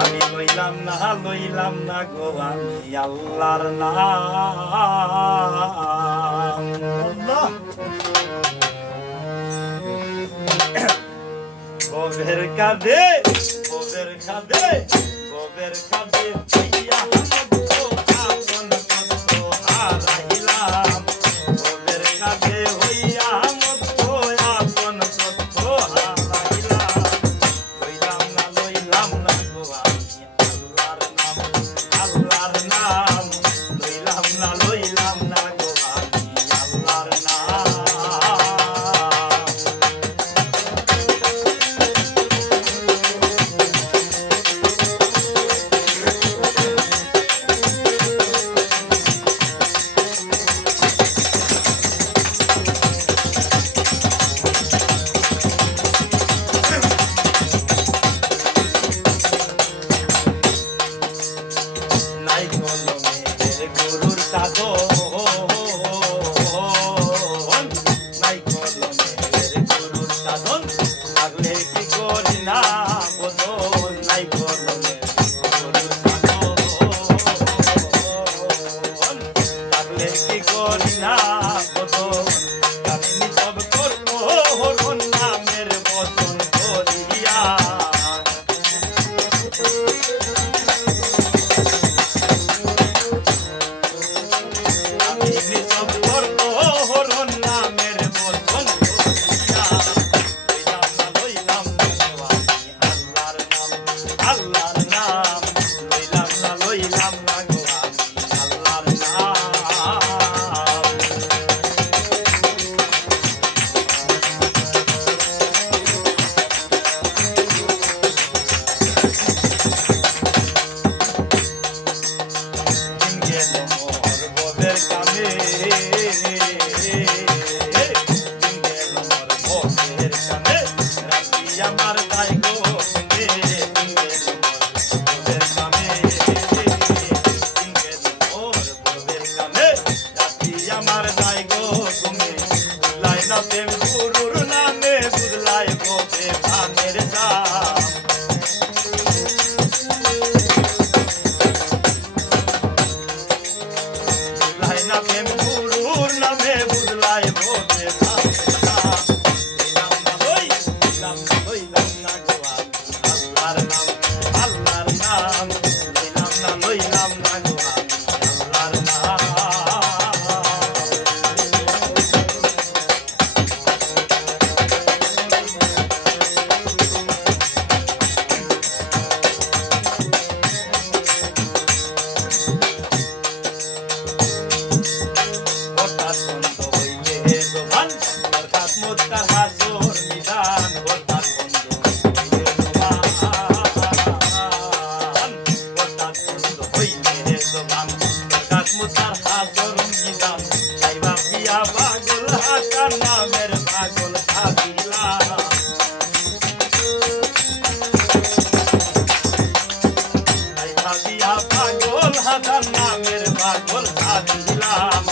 আমি লইলাম না গো আমি আল্লাহর নাম। গোবের কাঁধে গরুর সাধন নাই কলমের গরুর সাধন থাকলে কি করি না বদন নাই কলমের গরুর সাধন থাকলে কি করি না বদন আমি সব করবো হরণ নামের বদন করিয়া আমার তাই গো আমার তাই গো তুমি বুঝলাই না প্রেম গুরুর নামে বুঝলাই গো প্রেমের দাম বুঝলাই না প্রেম গুরুর নামে বুঝলাই গো প্রেমের দাম নামের পাগল সাজিলা ভাবিয়া পাগল হাজার নামের পাগল সাজিলাম